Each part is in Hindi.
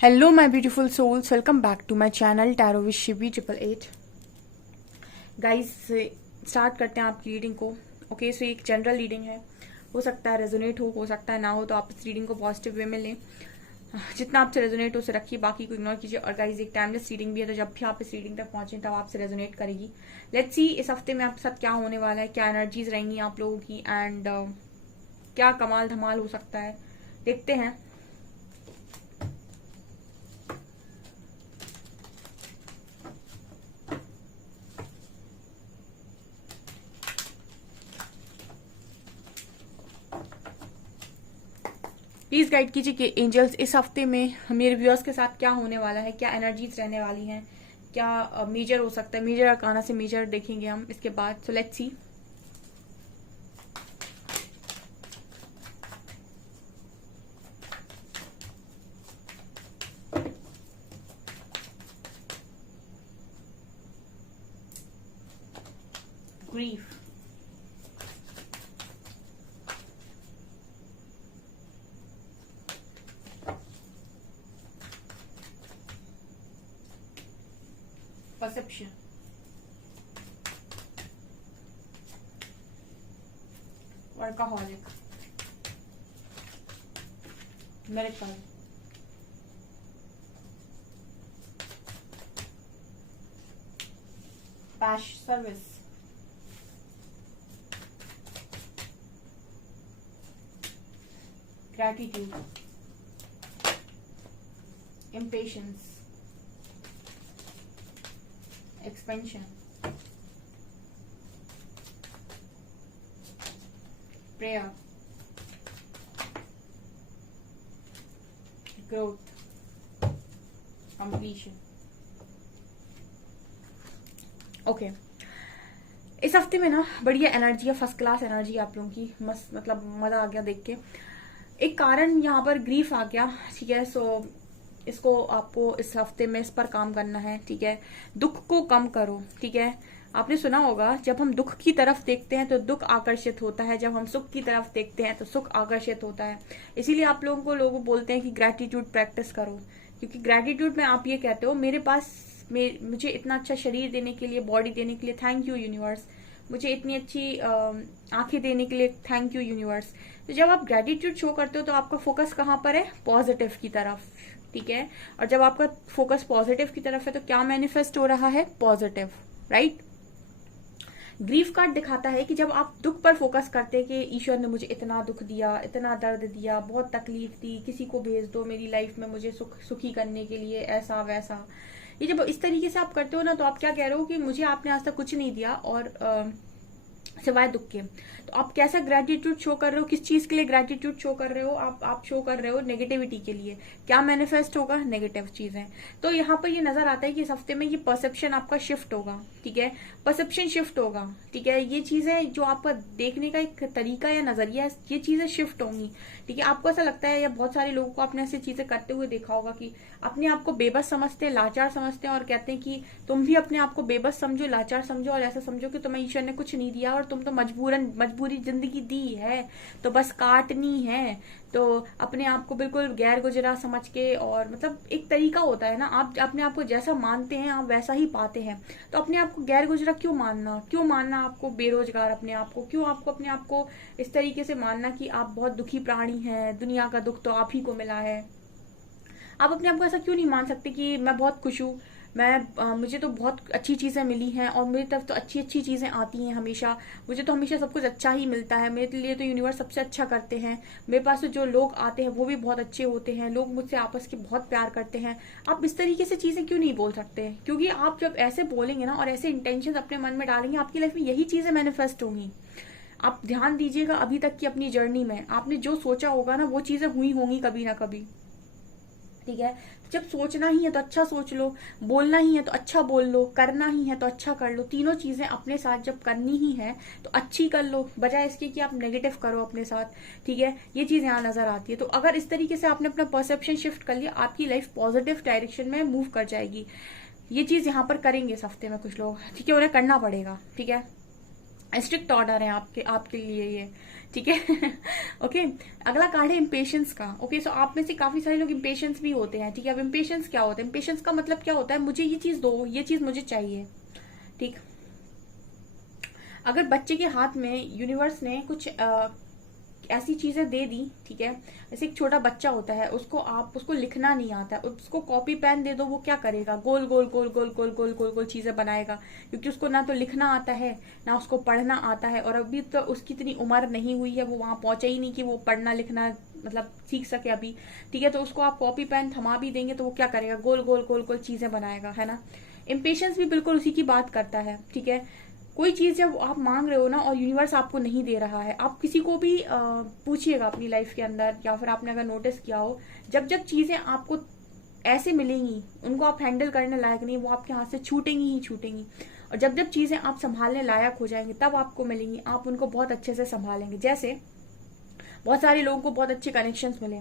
Hello my beautiful souls, welcome back to my channel tarot with Shivi 888। Guys, start करते हैं आपकी रीडिंग को। ओके, सो एक जनरल रीडिंग है, हो सकता है रेजोनेट हो सकता है ना हो, तो आप इस रीडिंग को पॉजिटिव वे में लें। जितना आपसे रेजोनेट हो उसे रखिए, बाकी को इग्नोर कीजिए। और गाइस, एक टाइमलेस रीडिंग भी है, तो जब भी आप इस रीडिंग तक पहुंचे तब आपसे रेजोनेट करेगी। लेट्स सी इस हफ्ते में आपके साथ क्या होने वाला है, क्या एनर्जीज रहेंगी आप लोगों की, एंड क्या कमाल धमाल हो सकता है, देखते हैं। प्लीज गाइड कीजिए कि एंजल्स इस हफ्ते में मेरे व्यूअर्स के साथ क्या होने वाला है, क्या एनर्जीज रहने वाली हैं, क्या मेजर हो सकता है। मेजर अरकाना से मेजर देखेंगे हम इसके बाद। So let's see. Grief, perception, workaholic, miracle, पैश, service, gratitude, impatience, expansion, prayer, growth, completion। Okay, इस हफ्ते में ना बढ़िया एनर्जी है, फर्स्ट क्लास एनर्जी आप लोगों की, मस्त, मतलब मजा आ गया देख के। एक कारण यहाँ पर ग्रीफ आ गया, ठीक है। सो इसको आपको इस हफ्ते में इस पर काम करना है, ठीक है। दुख को कम करो, ठीक है। आपने सुना होगा, जब हम दुख की तरफ देखते हैं तो दुख आकर्षित होता है, जब हम सुख की तरफ देखते हैं तो सुख आकर्षित होता है। इसीलिए आप लोगों को लोग बोलते हैं कि ग्रेटिट्यूड प्रैक्टिस करो, क्योंकि ग्रेटिट्यूड में आप ये कहते हो, मेरे पास मुझे इतना अच्छा शरीर देने के लिए, बॉडी देने के लिए थैंक यू यूनिवर्स, मुझे इतनी अच्छी आंखें देने के लिए थैंक यू यूनिवर्स। तो जब आप ग्रेटिट्यूड शो करते हो तो आपका फोकस कहाँ पर है? पॉजिटिव की तरफ, ठीक है। और जब आपका फोकस पॉजिटिव की तरफ है तो क्या मैनिफेस्ट हो रहा है? Positive, right. ग्रीफ कार्ड दिखाता है कि जब आप दुख पर फोकस करते हैं कि ईश्वर ने मुझे इतना दुख दिया, इतना दर्द दिया, बहुत तकलीफ दी, किसी को भेज दो मेरी लाइफ में मुझे सुखी करने के लिए, ऐसा वैसा। ये जब इस तरीके से आप करते हो ना, तो आप क्या कह रहे हो कि मुझे आपने आज तक कुछ नहीं दिया और सिवाय दुख के। तो आप कैसा ग्रेटिट्यूड शो कर रहे हो, किस चीज के लिए ग्रेटिट्यूड शो कर रहे हो? आप शो कर रहे हो नेगेटिविटी के लिए। क्या मैनिफेस्ट होगा? नेगेटिव चीजें। तो यहाँ पर ये नजर आता है कि इस हफ्ते में ये परसेप्शन आपका शिफ्ट होगा, ठीक है। परसेप्शन शिफ्ट होगा, ठीक है। ये चीजें जो आपका देखने का एक तरीका या नजरिया है, ये चीजें शिफ्ट होंगी, ठीक है। आपको ऐसा लगता है, या बहुत सारे लोगों को आपने ऐसी चीजें करते हुए देखा होगा कि अपने आप को बेबस समझते हैं, लाचार समझते हैं, और कहते हैं कि तुम भी अपने आप को बेबस समझो, लाचार समझो, और ऐसा समझो कि तुम्हें ईश्वर ने कुछ नहीं दिया और तुम तो मजबूरी जिंदगी दी है तो बस काटनी है। तो अपने आप को बिल्कुल गैर गुजरा समझ के, और मतलब एक तरीका होता है ना, आप अपने आप को जैसा मानते हैं आप वैसा ही पाते हैं। तो अपने आप को गैर गुजरा क्यों मानना आपको बेरोजगार, अपने आप को क्यों, आपको अपने आप को इस तरीके से मानना कि आप बहुत दुखी प्राणी हैं, दुनिया का दुख तो आप ही को मिला है। आप अपने आप को ऐसा क्यों नहीं मान सकते कि मैं बहुत खुश हूँ, मुझे तो बहुत अच्छी चीजें मिली हैं और मेरी तरफ तो अच्छी अच्छी चीजें आती हैं हमेशा, मुझे तो हमेशा सब कुछ अच्छा ही मिलता है, मेरे लिए तो यूनिवर्स सबसे अच्छा करते हैं, मेरे पास तो जो लोग आते हैं वो भी बहुत अच्छे होते हैं, लोग मुझसे आपस के बहुत प्यार करते हैं। आप इस तरीके से चीजें क्यों नहीं बोल सकते? क्योंकि आप जब ऐसे बोलेंगे ना और ऐसे इंटेंशन अपने मन में डालेंगे, आपकी लाइफ में यही चीजें मैनिफेस्ट होंगी। आप ध्यान दीजिएगा, अभी तक की अपनी जर्नी में आपने जो सोचा होगा ना, वो चीजें हुई होंगी कभी ना कभी, ठीक है। जब सोचना ही है तो अच्छा सोच लो, बोलना ही है तो अच्छा बोल लो, करना ही है तो अच्छा कर लो। तीनों चीजें अपने साथ जब करनी ही है तो अच्छी कर लो, बजाय इसके कि आप नेगेटिव करो अपने साथ, ठीक है। ये चीज यहाँ नजर आती है। तो अगर इस तरीके से आपने अपना परसेप्शन शिफ्ट कर लिया, आपकी लाइफ पॉजिटिव डायरेक्शन में मूव कर जाएगी। ये चीज यहाँ पर करेंगे इस हफ्ते में कुछ लोग, ठीक है, उन्हें करना पड़ेगा, ठीक है। स्ट्रिक्ट ऑर्डर है आपके आपके लिए ये, ठीक है। ओके, अगला कार्ड है इम्पेशंस का। ओके, सो आप में से काफी सारे लोग इम्पेशंस भी होते हैं, ठीक है। अब इम्पेशंस क्या होता है? इम्पेशंस का मतलब क्या होता है? मुझे ये चीज दो, ये चीज मुझे चाहिए, ठीक। अगर बच्चे के हाथ में यूनिवर्स ने कुछ ऐसी चीजें दे दी, ठीक है। जैसे एक छोटा बच्चा होता है, उसको लिखना नहीं आता है, उसको कॉपी पेन दे दो, वो क्या करेगा? गोल गोल गोल गोल गोल गोल गोल गोल चीजें बनाएगा, क्योंकि उसको ना तो लिखना आता है, ना उसको पढ़ना आता है, और अभी तो उसकी इतनी उम्र नहीं हुई है, वो वहां पहुंचा ही नहीं कि वो पढ़ना लिखना मतलब सीख सके अभी, ठीक है। तो उसको आप कॉपी पेन थमा भी देंगे तो वो क्या करेगा? गोल गोल गोल गोल चीजें बनाएगा, है ना। इम्पेशंस भी बिल्कुल उसी की बात करता है, ठीक है। कोई चीज जब आप मांग रहे हो ना और यूनिवर्स आपको नहीं दे रहा है, आप किसी को भी पूछिएगा अपनी लाइफ के अंदर, या फिर आपने अगर नोटिस किया हो, जब जब चीजें आपको ऐसे मिलेंगी, उनको आप हैंडल करने लायक नहीं, वो आपके हाथ से छूटेंगी ही छूटेंगी। और जब जब चीजें आप संभालने लायक हो जाएंगी, तब आपको मिलेंगी, आप उनको बहुत अच्छे से संभालेंगे। जैसे बहुत सारे लोगों को बहुत अच्छे कनेक्शंस मिले,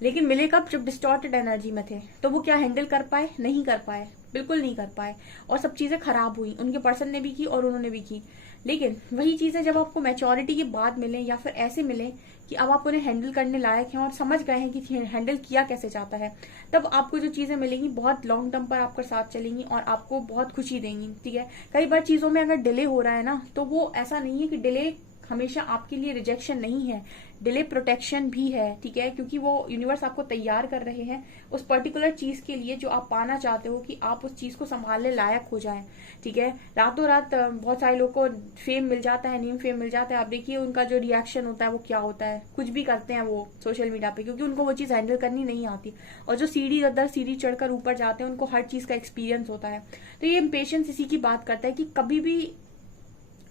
लेकिन मिले कब? जब डिस्टॉर्टेड एनर्जी में थे, तो वो क्या हैंडल कर पाए? नहीं कर पाए, बिल्कुल नहीं कर पाए, और सब चीजें खराब हुई, उनके पर्सन ने भी की और उन्होंने भी की। लेकिन वही चीजें जब आपको मैच्योरिटी के बाद मिले, या फिर ऐसे मिले कि अब आप उन्हें हैंडल करने लायक हैं और समझ गए हैं कि हैंडल किया कैसे जाता है, तब आपको जो चीजें मिलेंगी बहुत लॉन्ग टर्म पर आपके साथ चलेंगी और आपको बहुत खुशी देंगी, ठीक है। कई बार चीजों में अगर डिले हो रहा है ना, तो वो ऐसा नहीं है कि डिले हमेशा आपके लिए रिजेक्शन नहीं है, डिले प्रोटेक्शन भी है, ठीक है। क्योंकि वो यूनिवर्स आपको तैयार कर रहे हैं उस पर्टिकुलर चीज के लिए जो आप पाना चाहते हो, कि आप उस चीज को संभालने लायक हो जाएं, ठीक है। रातों रात बहुत सारे लोग को फेम मिल जाता है, नेम फेम मिल जाता है, आप देखिए उनका जो रिएक्शन होता है वो क्या होता है, कुछ भी करते हैं वो सोशल मीडिया पे, क्योंकि उनको वो चीज हैंडल करनी नहीं आती। और जो सीढ़ी दर सीढ़ी चढ़कर ऊपर जाते हैं, उनको हर चीज का एक्सपीरियंस होता है। तो ये इम्पेशंस इसी की बात करता है कि कभी भी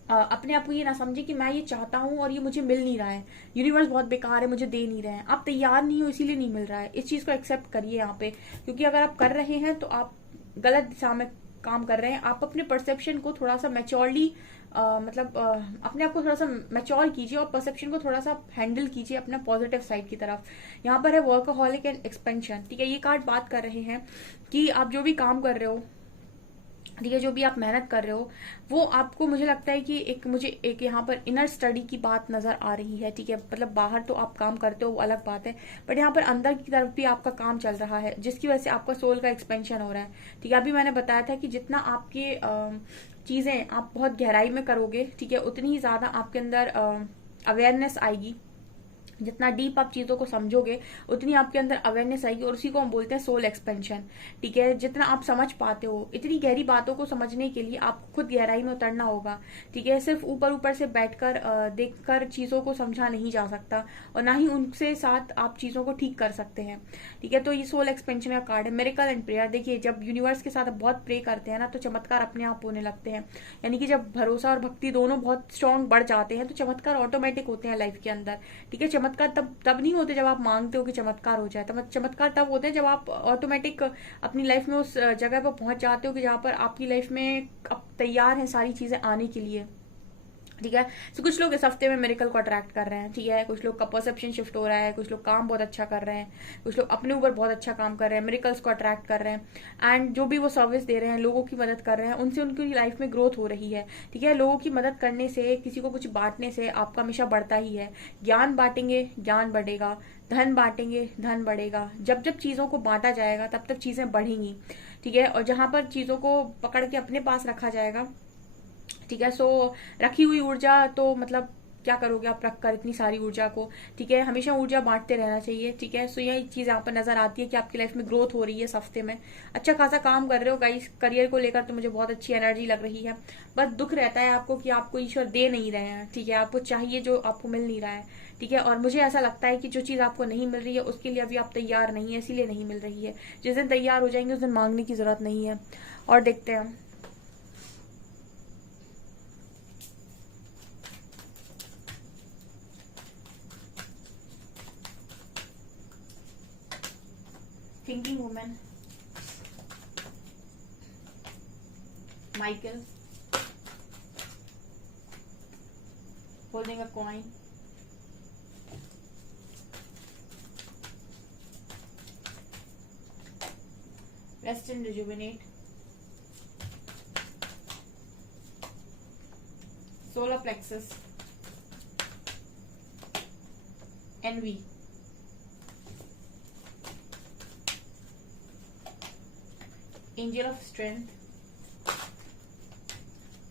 अपने आप को ये ना समझे कि मैं ये चाहता हूँ और ये मुझे मिल नहीं रहा है, यूनिवर्स बहुत बेकार है, मुझे दे नहीं रहे हैं। आप तैयार नहीं हो इसीलिए नहीं मिल रहा है, इस चीज को एक्सेप्ट करिए यहाँ पे। क्योंकि अगर आप कर रहे हैं तो आप गलत दिशा में काम कर रहे हैं। आप अपने परसेप्शन को थोड़ा सा मैच्योरली अपने आप को थोड़ा सा मैच्योर कीजिए और परसेप्शन को थोड़ा सा हैंडल कीजिए अपना पॉजिटिव साइड की तरफ। यहाँ पर है वर्कaholic एंड एक्सपेंशन, ठीक है। ये कार्ड बात कर रहे हैं कि आप जो भी काम कर रहे हो, ठीक है, जो भी आप मेहनत कर रहे हो, वो आपको, मुझे लगता है कि मुझे एक यहाँ पर इनर स्टडी की बात नजर आ रही है, ठीक है। मतलब बाहर तो आप काम करते हो वो अलग बात है, बट यहाँ पर अंदर की तरफ भी आपका काम चल रहा है, जिसकी वजह से आपका सोल का एक्सपेंशन हो रहा है, ठीक है। अभी मैंने बताया था कि जितना आपके चीजें आप बहुत गहराई में करोगे, ठीक है, उतनी ही ज्यादा आपके अंदर अवेयरनेस आएगी। जितना डीप आप चीजों को समझोगे, उतनी आपके अंदर अवेयरनेस आएगी, और उसी को हम बोलते हैं सोल एक्सपेंशन, ठीक है। जितना आप समझ पाते हो, इतनी गहरी बातों को समझने के लिए आपको खुद गहराई में उतरना होगा, ठीक है। सिर्फ ऊपर ऊपर से बैठकर देखकर चीजों को समझा नहीं जा सकता, और ना ही उनसे साथ आप चीजों को ठीक कर सकते हैं, ठीक है। तो ये सोल एक्सपेंशन का कार्ड है। मिरेकल एंड प्रेयर, देखिए जब यूनिवर्स के साथ आप बहुत प्रे करते हैं ना, तो चमत्कार अपने आप होने लगते हैं। यानी कि जब भरोसा और भक्ति दोनों बहुत स्ट्रांग बढ़ जाते हैं, तो चमत्कार ऑटोमेटिक होते हैं लाइफ के अंदर, ठीक है। चमत्कार तब नहीं होते जब आप मांगते हो कि चमत्कार हो जाए, तब चमत्कार तब होते हैं जब आप ऑटोमेटिक अपनी लाइफ में उस जगह पर पहुंच जाते हो कि जहां पर आपकी लाइफ में अब तैयार है सारी चीजें आने के लिए, ठीक है। तो कुछ लोग इस हफ्ते में मेरिकल को अट्रैक्ट कर रहे हैं, ठीक है। कुछ लोग का परसेप्शन शिफ्ट हो रहा है, कुछ लोग काम बहुत अच्छा कर रहे हैं, कुछ लोग अपने ऊपर बहुत अच्छा काम कर रहे हैं, मेरिकल्स को अट्रैक्ट कर रहे हैं। एंड जो भी वो सर्विस दे रहे हैं, लोगों की मदद कर रहे हैं, उनसे उनकी लाइफ में ग्रोथ हो रही है, ठीक है। लोगों की मदद करने से, किसी को कुछ बांटने से आपका हमेशा बढ़ता ही है। ज्ञान बांटेंगे, ज्ञान बढ़ेगा, धन बांटेंगे, धन बढ़ेगा। जब जब चीजों को बांटा जाएगा, तब तब चीजें बढ़ेंगी, ठीक है। और जहां पर चीजों को पकड़ के अपने पास रखा जाएगा, ठीक है, सो रखी हुई ऊर्जा तो मतलब क्या करोगे आप रख कर इतनी सारी ऊर्जा को, ठीक है। हमेशा ऊर्जा बांटते रहना चाहिए, ठीक है। सो यही चीज यहाँ पर नजर आती है कि आपकी लाइफ में ग्रोथ हो रही है इस हफ्ते में, अच्छा खासा काम कर रहे हो गाइस। करियर को लेकर तो मुझे बहुत अच्छी एनर्जी लग रही है। बस दुख रहता है आपको कि आपको ईश्वर दे नहीं रहे हैं, ठीक है। आपको चाहिए जो आपको मिल नहीं रहा है, ठीक है। और मुझे ऐसा लगता है कि जो चीज आपको नहीं मिल रही है उसके लिए अभी आप तैयार नहीं है, इसीलिए नहीं मिल रही है। जिस दिन तैयार हो जाएंगे उस दिन मांगने की जरूरत नहीं है। और देखते हैं thinking women, Michael holding a coin, rest and rejuvenate, solar plexus, envy, angel of strength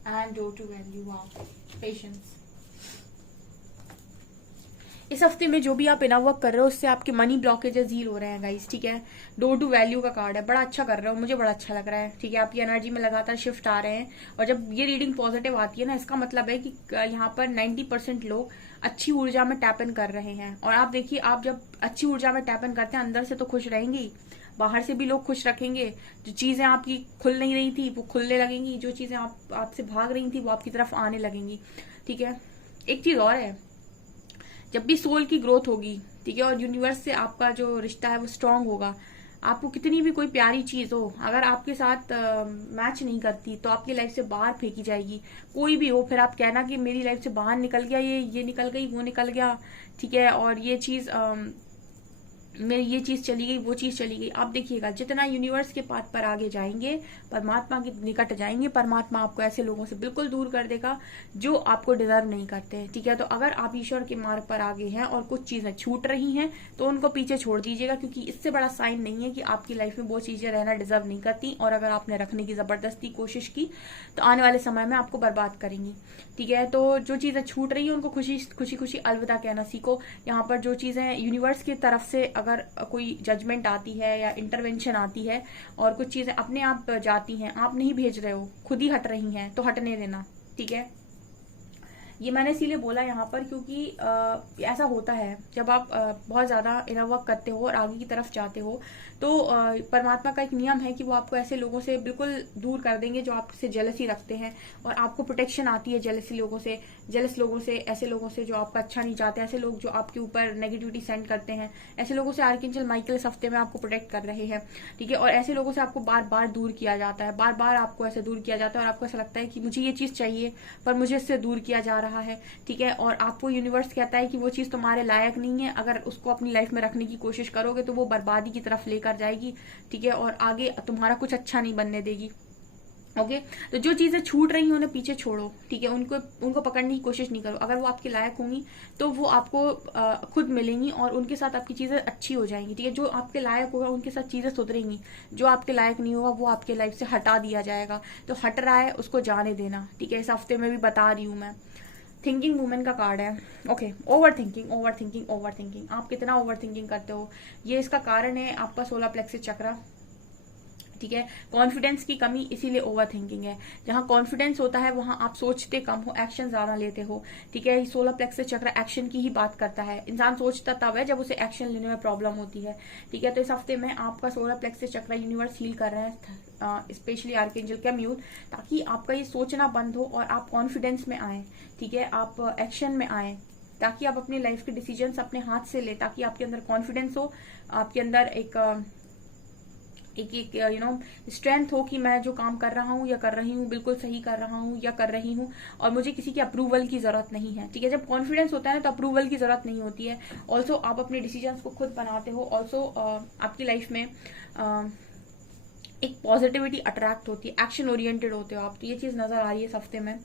and door to value. Wow, patience. इस हफ्ते में जो भी आप इनर वर्क कर रहे हो उससे आपके मनी ब्लॉकेजेस हील हो रहे हैं गाइस, ठीक है। डोर टू वैल्यू का कार्ड है, बड़ा अच्छा कर रहे हो, मुझे बड़ा अच्छा लग रहा है, ठीक है। आपकी एनर्जी में लगातार शिफ्ट आ रहे हैं, और जब ये रीडिंग पॉजिटिव आती है ना, इसका मतलब है कि यहाँ पर 90% लोग अच्छी ऊर्जा में टैप इन कर रहे हैं। और आप देखिए, आप जब अच्छी ऊर्जा में टैप इन करते हैं, अंदर से तो खुश रहेंगी, बाहर से भी लोग खुश रखेंगे। जो चीजें आपकी खुल नहीं रही थी वो खुलने लगेंगी, जो चीजें आपसे भाग रही थी वो आपकी तरफ आने लगेंगी, ठीक है। एक चीज और है, जब भी सोल की ग्रोथ होगी, ठीक है, और यूनिवर्स से आपका जो रिश्ता है वो स्ट्रांग होगा, आपको कितनी भी कोई प्यारी चीज हो, अगर आपके साथ मैच नहीं करती तो आपकी लाइफ से बाहर फेंकी जाएगी। कोई भी हो, फिर आप कहना कि मेरी लाइफ से बाहर निकल गया, ये निकल गई, वो निकल गया, ठीक है, और ये चीज मेरी ये चीज चली गई, वो चीज चली गई। आप देखिएगा, जितना यूनिवर्स के पाथ पर आगे जाएंगे, परमात्मा के निकट जाएंगे, परमात्मा आपको ऐसे लोगों से बिल्कुल दूर कर देगा जो आपको डिजर्व नहीं करते, ठीक है। तो अगर आप ईश्वर के मार्ग पर आगे हैं और कुछ चीजें छूट रही हैं तो उनको पीछे छोड़ दीजिएगा, क्योंकि इससे बड़ा साइन नहीं है कि आपकी लाइफ में वो चीजें रहना डिजर्व नहीं करती, और अगर आपने रखने की जबरदस्ती कोशिश की तो आने वाले समय में आपको बर्बाद करेंगी, ठीक है। तो जो चीजें छूट रही है उनको खुशी खुशी खुशी अलविदा कहना सीखो। यहाँ पर जो चीजें यूनिवर्स की तरफ से अगर कोई जजमेंट आती है या इंटरवेंशन आती है और कुछ चीजें अपने आप जाती हैं, आप नहीं भेज रहे हो, खुद ही हट रही हैं, तो हटने देना, ठीक है। ये मैंने इसीलिए बोला यहाँ पर, क्योंकि ऐसा होता है जब आप बहुत ज्यादा इनर वर्क करते हो और आगे की तरफ जाते हो, तो परमात्मा का एक नियम है कि वो आपको ऐसे लोगों से बिल्कुल दूर कर देंगे जो आपसे जेलसी रखते हैं, और आपको प्रोटेक्शन आती है जेलस लोगों से, ऐसे लोगों से जो आपका अच्छा नहीं चाहते, ऐसे लोग जो आपके ऊपर नेगेटिविटी सेंड करते हैं, ऐसे लोगों से आर्कएंजल माइकल इस हफ्ते में आपको प्रोटेक्ट कर रहे हैं, ठीक है। और ऐसे लोगों से आपको बार बार दूर किया जाता है, बार बार आपको ऐसे दूर किया जाता है, और आपको ऐसा लगता है कि मुझे ये चीज चाहिए पर मुझे इससे दूर किया जा रहा है, ठीक है। और आपको यूनिवर्स कहता है कि वो चीज तुम्हारे लायक नहीं है, अगर उसको अपनी लाइफ में रखने की कोशिश करोगे तो वो बर्बादी की तरफ लेकर जाएगी, ठीक है, और आगे तुम्हारा कुछ अच्छा नहीं बनने देगी, ओके। तो जो चीजें छूट रही हैं उन्हें पीछे छोड़ो, ठीक है, उनको पकड़ने की कोशिश नहीं करो। अगर वो आपके लायक होंगी तो वो आपको खुद मिलेंगी और उनके साथ आपकी चीजें अच्छी हो जाएंगी, ठीक है। जो आपके लायक होगा उनके साथ चीजें सुधरेंगी, जो आपके लायक नहीं होगा वो आपके लाइफ से हटा दिया जाएगा। तो हट रहा है उसको जाने देना, ठीक है। इस हफ्ते में भी बता रही हूं मैं। थिंकिंग वुमेन का कार्ड है, ओके। ओवर थिंकिंग, आप कितना ओवर थिंकिंग करते हो, ये इसका कारण है आपका सोलर प्लेक्सस चक्र, ठीक है। कॉन्फिडेंस की कमी, इसीलिए ओवर थिंकिंग है। जहां कॉन्फिडेंस होता है वहां आप सोचते कम हो, एक्शन ज्यादा लेते हो, ठीक है। सोलर प्लेक्सस चक्र एक्शन की ही बात करता है। इंसान सोचता तब है जब उसे एक्शन लेने में प्रॉब्लम होती है, ठीक है। तो इस हफ्ते में आपका सोलर प्लेक्सस चक्र यूनिवर्स हील कर रहे हैं, स्पेशली आर्कएंजल कैम्यूल, ताकि आपका ये सोचना बंद हो और आप कॉन्फिडेंस में आए, ठीक है, आप एक्शन में आए, ताकि आप अपनी लाइफ के डिसीजंस अपने हाथ से ले, ताकि आपके अंदर कॉन्फिडेंस हो, आपके अंदर एक स्ट्रेंथ हो कि मैं जो काम कर रहा हूँ या कर रही हूँ बिल्कुल सही कर रहा हूँ या कर रही हूँ, और मुझे किसी की अप्रूवल की जरूरत नहीं है, ठीक है। जब कॉन्फिडेंस होता है ना तो अप्रूवल की जरूरत नहीं होती है। ऑल्सो आप अपने डिसीजंस को खुद बनाते हो। ऑल्सो आपकी लाइफ में एक पॉजिटिविटी अट्रैक्ट होती है, एक्शन ओरिएंटेड होते हो आप, तो ये चीज नजर आ रही है इस हफ्ते में।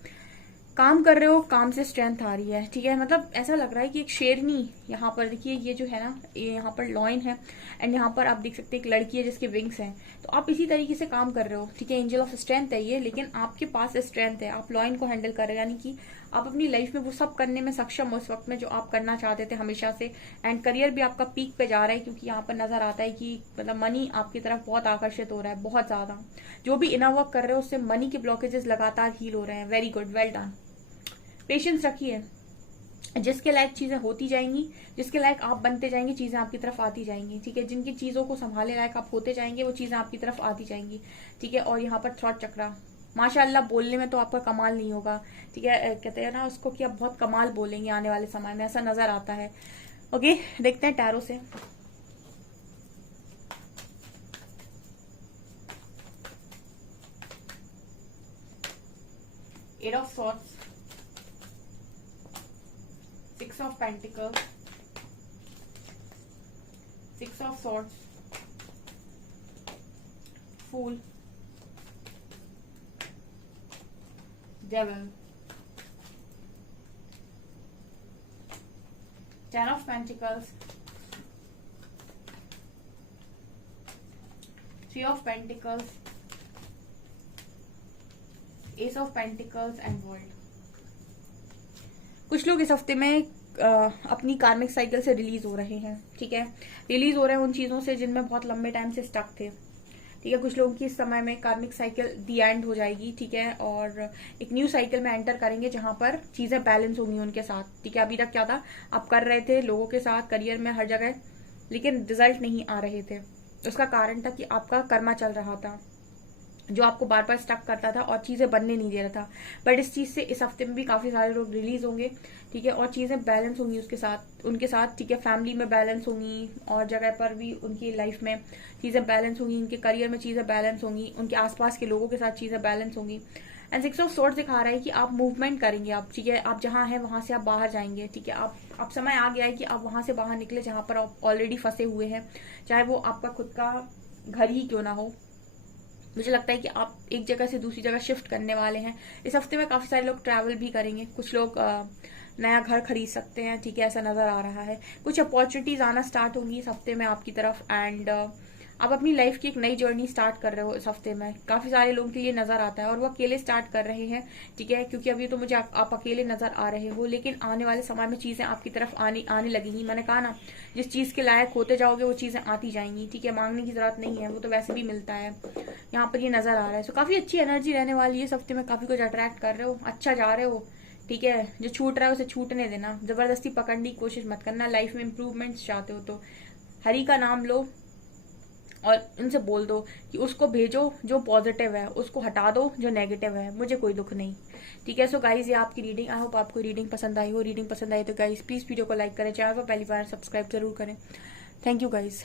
काम कर रहे हो, काम से स्ट्रेंथ आ रही है, ठीक है। मतलब ऐसा लग रहा है कि एक शेरनी, यहाँ पर देखिए ये जो है ना, ये यहाँ पर लॉइन है, एंड यहाँ पर आप देख सकते हैं एक लड़की है जिसके विंग्स हैं। तो आप इसी तरीके से काम कर रहे हो, ठीक है। एंजल ऑफ स्ट्रेंथ है ये, लेकिन आपके पास स्ट्रेंथ है, आप लॉइन को हैंडल कर रहे हो, यानी कि आप अपनी लाइफ में वो सब करने में सक्षम हो उस वक्त में जो आप करना चाहते थे हमेशा से। एंड करियर भी आपका पीक पे जा रहा है, क्योंकि यहाँ पर नजर आता है कि मतलब मनी आपकी तरफ बहुत आकर्षित हो रहा है, बहुत ज्यादा। जो भी इनर वर्क कर रहे हो उससे मनी के ब्लॉकेजेस लगातार हील हो रहे हैं। Very good, well done. Patience रखिए, जिसके लायक चीजें होती जाएंगी, जिसके लायक आप बनते जाएंगे, चीजें आपकी तरफ आती जाएंगी, ठीक है। जिनकी चीजों को संभालने लायक आप होते जाएंगे वो चीजें आपकी तरफ आती जाएंगी, ठीक है। और यहाँ पर थ्रॉट चक्रा, माशाअल्लाह, बोलने में तो आपका कमाल नहीं होगा, ठीक है। कहते हैं ना उसको कि आप बहुत कमाल बोलेंगे आने वाले समय में, ऐसा नजर आता है, ओके। देखते हैं टैरो से। Eight of swords, Six of Pentacles, Six of Swords, Fool, Devil, 10 of Pentacles, 3 of Pentacles, Ace of Pentacles and World। कुछ लोग इस हफ्ते में अपनी कार्मिक साइकिल से रिलीज हो रहे हैं, ठीक है। रिलीज हो रहे हैं उन चीजों से जिनमें बहुत लंबे टाइम से स्टक थे, ठीक है। कुछ लोगों की इस समय में कार्मिक साइकिल दी एंड हो जाएगी, ठीक है, और एक न्यू साइकिल में एंटर करेंगे जहां पर चीजें बैलेंस होंगी उनके साथ, ठीक है। अभी तक क्या था, आप कर रहे थे लोगों के साथ, करियर में, हर जगह, लेकिन रिजल्ट नहीं आ रहे थे। उसका कारण था कि आपका कर्मा चल रहा था जो आपको बार बार स्टक करता था और चीजें बनने नहीं दे रहा था। बट इस चीज से इस हफ्ते में भी काफी सारे लोग रिलीज होंगे, ठीक है, और चीजें बैलेंस होंगी उनके साथ, ठीक है। फैमिली में बैलेंस होंगी और जगह पर भी उनकी लाइफ में चीजें बैलेंस होंगी, उनके करियर में चीजें बैलेंस होंगी, उनके आसपास के लोगों के साथ चीजें बैलेंस होंगी। एंड 6 ऑफ सोर्ड्स दिखा रहा है कि आप मूवमेंट करेंगे, आप, ठीक है, आप जहां हैं वहां से आप बाहर जाएंगे, ठीक है। आप समय आ गया है कि आप वहां से बाहर निकले जहां पर आप ऑलरेडी फंसे हुए हैं, चाहे वो आपका खुद का घर ही क्यों ना हो। मुझे लगता है कि आप एक जगह से दूसरी जगह शिफ्ट करने वाले हैं। इस हफ्ते में काफी सारे लोग ट्रैवल भी करेंगे, कुछ लोग नया घर खरीद सकते हैं, ठीक है, ऐसा नजर आ रहा है। कुछ अपॉर्चुनिटीज आना स्टार्ट होंगी इस हफ्ते में आपकी तरफ, एंड आप अपनी लाइफ की एक नई जर्नी स्टार्ट कर रहे हो इस हफ्ते में। काफी सारे लोगों के लिए नजर आता है और वो अकेले स्टार्ट कर रहे हैं, ठीक है, क्योंकि अभी तो मुझे आप अकेले नजर आ रहे हो, लेकिन आने वाले समय में चीजें आपकी तरफ आने लगेंगी। मैंने कहा ना, जिस चीज के लायक होते जाओगे वो चीजें आती जाएंगी, ठीक है। मांगने की जरूरत नहीं है, वो तो वैसे भी मिलता है, यहाँ पर ये नजर आ रहा है। सो काफी अच्छी एनर्जी रहने वाली है इस हफ्ते में, काफी कुछ अट्रैक्ट कर रहे हो, अच्छा जा रहे हो, ठीक है। जो छूट रहा है उसे छूटने देना, जबरदस्ती पकड़ने की कोशिश मत करना। लाइफ में इंप्रूवमेंट्स चाहते हो तो हरि का नाम लो और उनसे बोल दो कि उसको भेजो जो पॉजिटिव है, उसको हटा दो जो नेगेटिव है, मुझे कोई दुख नहीं, ठीक है। सो गाइज, ये आपकी रीडिंग, आई होप आपको रीडिंग पसंद आई हो। रीडिंग पसंद आई तो गाइज प्लीज वीडियो को लाइक करें, चैनल को पहली बार सब्सक्राइब जरूर करें। Thank you guys.